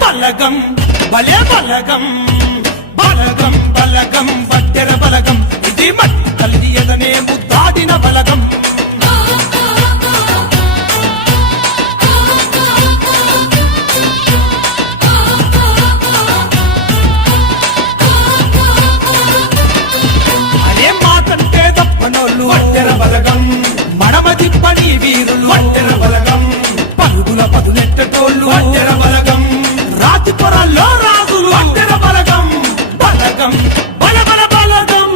బలగం భలే బలగం బలగం బలగం వట్టెర బలగం ఇది మట్టి తల్లి ఎదనే ముద్దాడిన బలగం అరే మాటంటే తప్పనోళ్ళు వట్టెర బలగం మడమది పని వీరులు వట్టెర బలగం పరుగుల పదునెట్టటోళ్ళు వట్టెర బలగం రాతి పొరల్లో రాజులు వట్టెర బలగం బలగం బల బల బలగం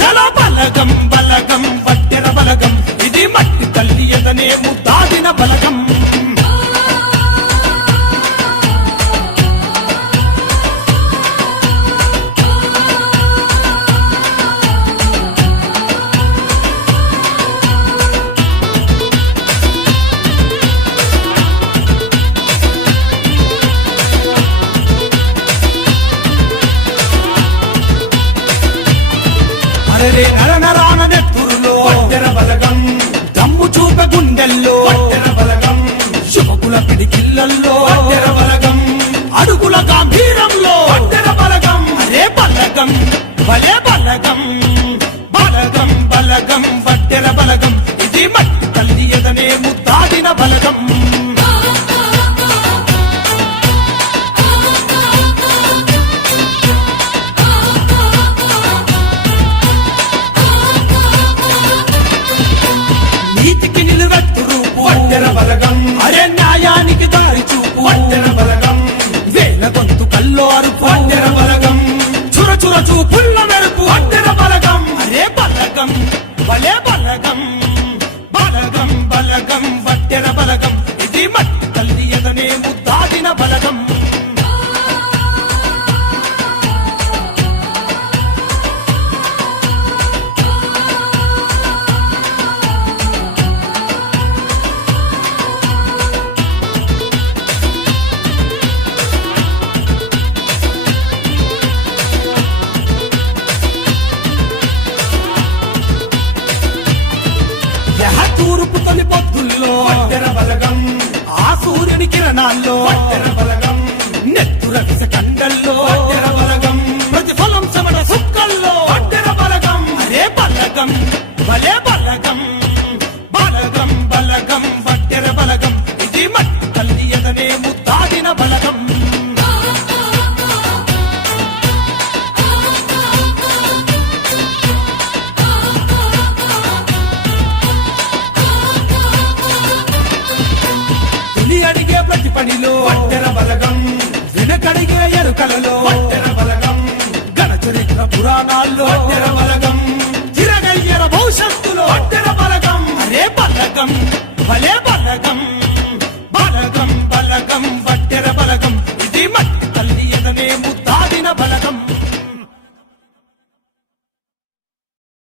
చల బలగం బలగం వట్టెర బలగం ఇది మట్టి తల్లి ఎదనే ముద్దాడిన బలగం నరనరాన నెత్తురులో వట్టెర బలగం దమ్ము చూప గుండెల్లో వట్టెర బలగం శుభకుల పిడికిళ్ళల్లో వట్టెర బలగం అడుగుల గాంభీరంలో వట్టెర బలగం అరే బలగం భలే బలగం బలగం బలగం వట్టెర బలగం ఇది మట్టి తల్లి ఎదనే ముద్దాడిన బలగం నీతికి నిలువెత్తు రూపు వట్టెర బలగం అరే న్యాయానికి దారి చూపు వట్టెర బలగం వేల గొంతు కల్లో అరుపు వట్టెర బలగం చుర చుర చూపుల్ల మెరుపు వట్టెర బలగం అరే బలగం భలే బలగం బలగం బలగం వట్టెర బలగం ఇది మట్టి తల్లి ఎదనే ముద్దాడిన బలగం తూర్పు తొలి పొద్దుల్లో వట్టెర బలగం ఆ సూర్యుని కిరణాల్లో వట్టెర బలగం నెత్తుర విస కండల్లో వట్టెర బలగం ప్రతిఫలం సమడ సుక్కల్లో వట్టెర బలగం అరే బలగం భలే బలగం బలగం బలగం వట్టెర బలగం ఇది మట్టి తల్లి ఎదనే ముద్దాడిన బలగం అడిగే ప్రతి పనిలో వట్టెర బలగం వెనకడిగే ఎరుకలలో వట్టెర బలగం గణ చరిత్ర పురాణాల్లో వట్టెర బలగం తిరగయ్యర భవిష్యత్తులో వట్టెర బలగం అరే బలగం భలే